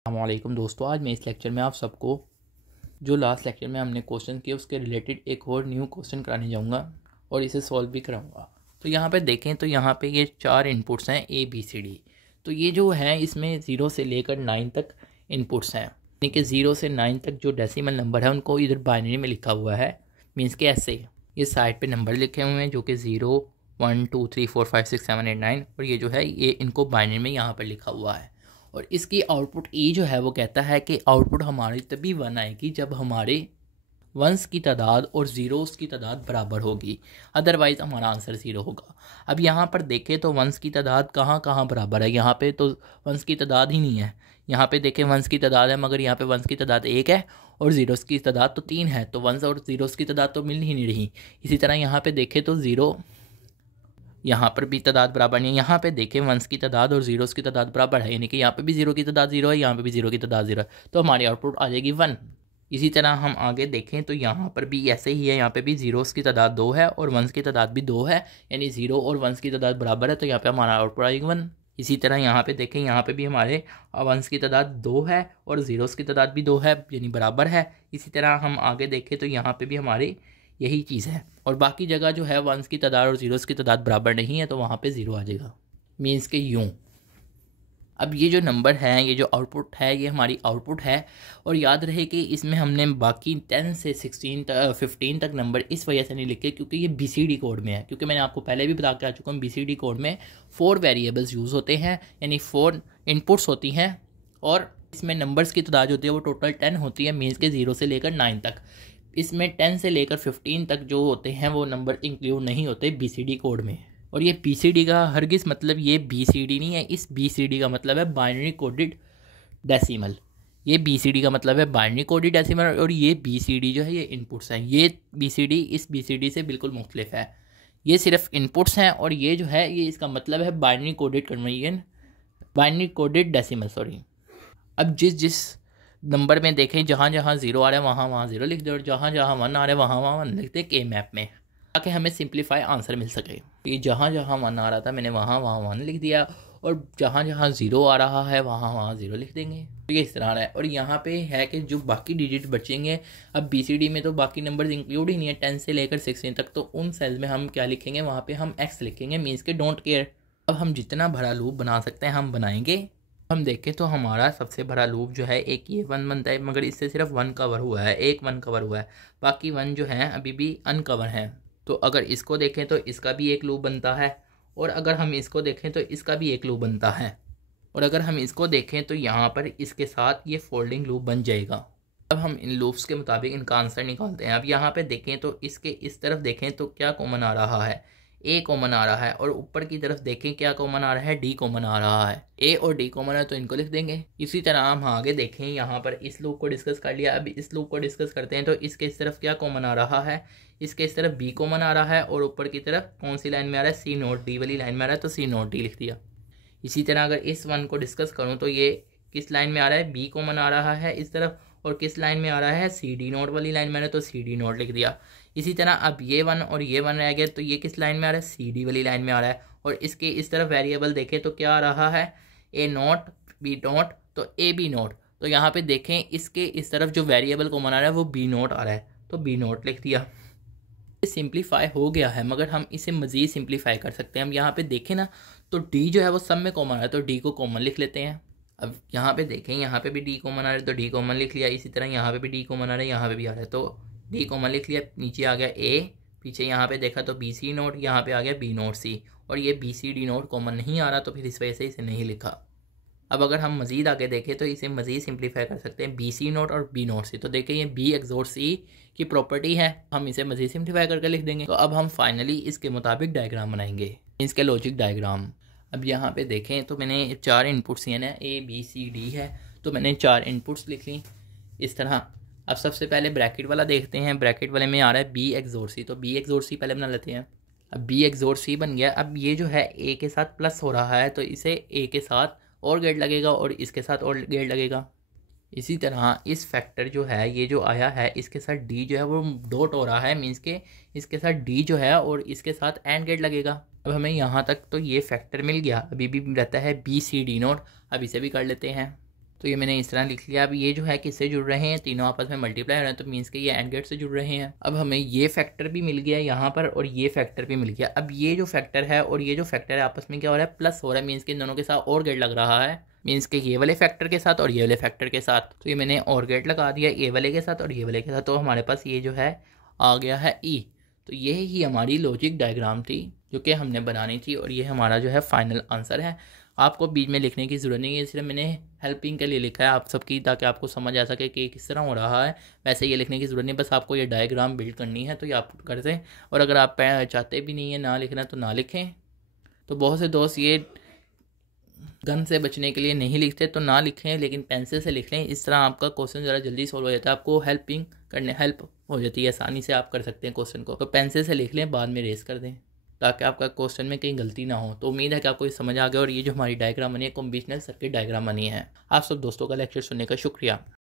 अस्सलामुअलैकुम दोस्तों, आज मैं इस लेक्चर में आप सबको जो लास्ट लेक्चर में हमने क्वेश्चन किए उसके रिलेटेड एक और न्यू क्वेश्चन कराने जाऊंगा और इसे सॉल्व भी कराऊंगा। तो यहाँ पे देखें तो यहाँ पे ये 4 इनपुट्स हैं ABCD। तो ये जो है इसमें 0 से लेकर 9 तक इनपुट्स हैं, यानी कि 0 से 9 तक जो डेसिमल नंबर है उनको इधर बाइनरी में लिखा हुआ है। मीन्स के ऐसे ये साइड पे नंबर लिखे हुए हैं जो कि 0 1 2 3 4 5 6 7 8 9, और ये जो है ये इनको बाइनरी में यहाँ पर लिखा हुआ है। और इसकी आउटपुट ई जो है वो कहता है कि आउटपुट हमारी तभी 1 आएगी जब हमारे वंस की तादाद और ज़ीरोस की तादाद बराबर होगी, अदरवाइज़ हमारा आंसर 0 होगा। अब यहाँ पर देखें तो वंस की तादाद कहाँ कहाँ बराबर है। यहाँ पे तो वंस की तादाद ही नहीं है। यहाँ पे देखें वंस की तादाद है, मगर यहाँ पे वंस की तादाद 1 है और ज़ीरोस की तादाद तो 3 है, तो वंस और ज़ीरोस की तादाद तो मिल ही नहीं रही। इसी तरह यहाँ पे देखें तो 0 यहाँ पर भी तादाद बराबर नहीं है। यहाँ पे देखें वंस की तादाद और ज़ीरोस की तादाद बराबर है, यानी कि यहाँ पे भी 0 की तादाद 0 है, यहाँ पे भी 0 की तादाद 0 है, तो हमारी आउटपुट आ जाएगी 1। इसी तरह हम आगे देखें तो यहाँ पर भी ऐसे ही है। यहाँ पे भी ज़ीरोस की तादाद 2 है और वंस की तादाद भी 2 है, यानी 0 और वंस की तादाद बराबर है, तो यहाँ पे हमारा आउटपुट आएगी 1। इसी तरह यहाँ पे देखें, यहाँ पे भी हमारे वंस की तादाद 2 है और ज़ीरोस की तादाद भी 2 है, यानी बराबर है। इसी तरह हम आगे देखें तो यहाँ पे भी हमारी यही चीज़ है, और बाकी जगह जो है वंस की तादाद और ज़ीरोस की तादाद बराबर नहीं है, तो वहाँ पे 0 आ जाएगा। मीन्स के यूँ। अब ये जो नंबर है, ये जो आउटपुट है, ये हमारी आउटपुट है। और याद रहे कि इसमें हमने बाकी 10 से 15 तक नंबर इस वजह से नहीं लिखे क्योंकि ये BCD कोड में है। क्योंकि मैंने आपको पहले भी बता के आ चुका हूँ, BCD कोड में 4 वेरिएबल्स यूज़ होते हैं, यानी 4 इनपुट्स होती हैं, और इसमें नंबर्स की तादाद होती है वो टोटल 10 होती है। मीन्स के 0 से लेकर 9 तक। इसमें 10 से लेकर 15 तक जो होते हैं वो नंबर इंक्लूड नहीं होते BCD कोड में। और ये BCD का हरगिज़ मतलब ये BCD नहीं है। इस BCD का मतलब है बाइनरी कोडेड डेसिमल। ये BCD का मतलब है बाइनरी कोडेड डेसिमल, और ये BCD जो है ये इनपुट्स हैं। ये BCD इस BCD से बिल्कुल मुख्तलिफ है। ये सिर्फ इनपुट्स हैं, और ये जो है ये इसका मतलब है binary coded conversion, binary coded decimal, sorry. अब जिस नंबर में देखें जहाँ जहाँ 0 आ रहा है वहाँ 0 लिख दे, और जहाँ जहाँ 1 आ रहा है वहाँ 1 लिख दे के मैप में, ताकि हमें सिंप्लीफाई आंसर मिल सके। ये जहाँ जहाँ 1 आ रहा था मैंने वहाँ 1 लिख दिया, और जहाँ जहाँ 0 आ रहा है वहाँ 0 लिख देंगे। तो ये इस तरह है। और यहाँ पे है कि जो बाकी डिजिट बचेंगे, अब BCD में तो बाकी नंबर्स इंक्लूड ही नहीं है 10 से लेकर 16 तक, तो उन सेल्स में हम क्या लिखेंगे, वहाँ पे हम X लिखेंगे। मीन्स के डोंट केयर। अब हम जितना भरा लूप बना सकते हैं हम बनाएंगे। हम देखें तो हमारा सबसे बड़ा लूप जो है एक ये 1 बनता है, मगर इससे सिर्फ 1 कवर हुआ है, एक 1 कवर हुआ है, बाकी 1 जो है अभी भी अनकवर है। तो अगर इसको देखें तो इसका भी एक लूप बनता है, और अगर हम इसको देखें तो इसका भी एक लूप बनता है, और अगर हम इसको देखें तो यहाँ पर इसके साथ ये फोल्डिंग लूप बन जाएगा। अब हम इन लूप्स के मुताबिक इनका आंसर निकालते हैं। अब यहाँ पे देखें तो इसके इस तरफ देखें तो क्या कॉमन आ रहा है, A कॉमन आ रहा है, और ऊपर की तरफ देखें क्या कॉमन आ रहा है, D कॉमन आ रहा है। A और D कॉमन है तो इनको लिख देंगे। इसी तरह हम आगे देखें, यहाँ पर इस लूप को डिस्कस कर लिया। अब इस लूप को डिस्कस करते हैं तो इसके इस तरफ क्या कॉमन आ रहा है, इसके इस तरफ B कॉमन आ रहा है, और ऊपर की तरफ कौन सी लाइन में आ रहा है, C नोट D वाली लाइन में आ रहा है, तो C नोट D लिख दिया। इसी तरह अगर इस 1 को डिस्कस करूँ तो ये किस लाइन में आ रहा है, B कॉमन आ रहा है इस तरफ, और किस लाइन में आ रहा है, CD नोट वाली लाइन में, तो CD नोट लिख दिया। इसी तरह अब ये 1 और ये 1 रह गया, तो ये किस लाइन में आ रहा है, CD वाली लाइन में आ रहा है, और इसके इस तरफ वेरिएबल देखें तो क्या आ रहा है, A नोट B नोट, तो AB नोट। तो यहाँ पे देखें इसके इस तरफ जो वेरिएबल कॉमन आ रहा है वो B नोट आ रहा है, तो B नोट लिख दिया। सिंप्लीफाई हो गया है, मगर हम इसे मज़ीद सिंप्लीफाई कर सकते हैं। हम यहाँ पे देखें ना तो D जो है वो सब में कॉमन आ रहा है, तो D को कॉमन लिख लेते हैं। अब यहाँ पे देखें, यहाँ पे भी D कॉमन आ रहा है तो D कॉमन लिख लिया। इसी तरह यहाँ पे भी D कॉमन आ रहा है, यहाँ पे भी आ रहा है, तो D कॉमन लिख लिया। नीचे आ गया A, पीछे यहाँ पे देखा तो BC नोट, यहाँ पे आ गया B नोट C, और ये BCD नोट कॉमन नहीं आ रहा, तो फिर इस वजह से इसे नहीं लिखा। अब अगर हम मज़ीद आगे देखें तो इसे मज़ीद सिंप्लीफाई कर सकते हैं, BC नोट और B नोट C। तो देखें ये B XOR C की प्रॉपर्टी है, हम इसे मज़ीद सिंप्लीफाई करके लिख देंगे। तो अब हम फाइनली इसके मुताबिक डायग्राम बनाएंगे, इसके लॉजिक डायग्राम। अब यहाँ पे देखें तो मैंने 4 इनपुट्स यानी ABCD है, तो मैंने 4 इनपुट्स लिख ली इस तरह। अब सबसे पहले ब्रैकेट वाला देखते हैं। ब्रैकेट वाले में आ रहा है B XOR C, तो B XOR C पहले बना लेते हैं। अब B XOR C बन गया। अब ये जो है A के साथ प्लस हो रहा है, तो इसे A के साथ और गेट लगेगा और इसके साथ और गेट लगेगा। इसी तरह इस फैक्टर जो है ये जो आया है इसके साथ D जो है वो डॉट हो रहा है, मीन्स के इसके साथ D जो है और इसके साथ एंड गेट लगेगा। अब हमें यहाँ तक तो ये फैक्टर मिल गया। अभी भी रहता है BCD नोट, अब इसे भी कर लेते हैं। तो ये मैंने इस तरह लिख लिया। अब ये जो है किससे जुड़ रहे हैं, तीनों आपस में मल्टीप्लाई हो रहे हैं, तो मीन्स के ये एंड गेट से जुड़ रहे हैं। अब हमें ये फैक्टर भी मिल गया यहाँ पर और ये फैक्टर भी मिल गया। अब ये जो फैक्टर है और ये जो फैक्टर है आपस में क्या हो रहा है, प्लस हो रहा है, मीन्स के इन दोनों के साथ और गेट लग रहा है, मीन्स के ये वाले फैक्टर के साथ और ये वाले फैक्टर के साथ। तो ये मैंने और गेट लगा दिया ए वाले के साथ और ये वाले के साथ, तो हमारे पास ये जो है आ गया है ई। तो ये ही हमारी लॉजिक डायग्राम थी जो कि हमने बनानी थी और ये हमारा जो है फाइनल आंसर है। आपको बीच में लिखने की ज़रूरत नहीं है, इसलिए मैंने हेल्पिंग के लिए लिखा है आप सबकी, ताकि आपको समझ आ सके कि किस तरह हो रहा है। वैसे ये लिखने की ज़रूरत नहीं, बस आपको ये डायग्राम बिल्ड करनी है तो ये आप कर दें। और अगर आप चाहते भी नहीं है ना लिखना तो ना लिखें। तो बहुत से दोस्त ये गन से बचने के लिए नहीं लिखते तो ना लिखें, लेकिन पेंसिल से लिख लें। इस तरह आपका क्वेश्चन ज़रा जल्दी सॉल्व हो जाता है, आपको हेल्प हो जाती है, आसानी से आप कर सकते हैं क्वेश्चन को। तो पेंसिल से लिख लें, बाद में रेस कर दें ताकि आपका क्वेश्चन में कहीं गलती ना हो। तो उम्मीद है कि आपको ये समझ आ गया और ये जो हमारी डायग्राम बनी है कॉम्बिनेशनल सर्किट डायग्राम बनी है। आप सब दोस्तों का लेक्चर सुनने का शुक्रिया।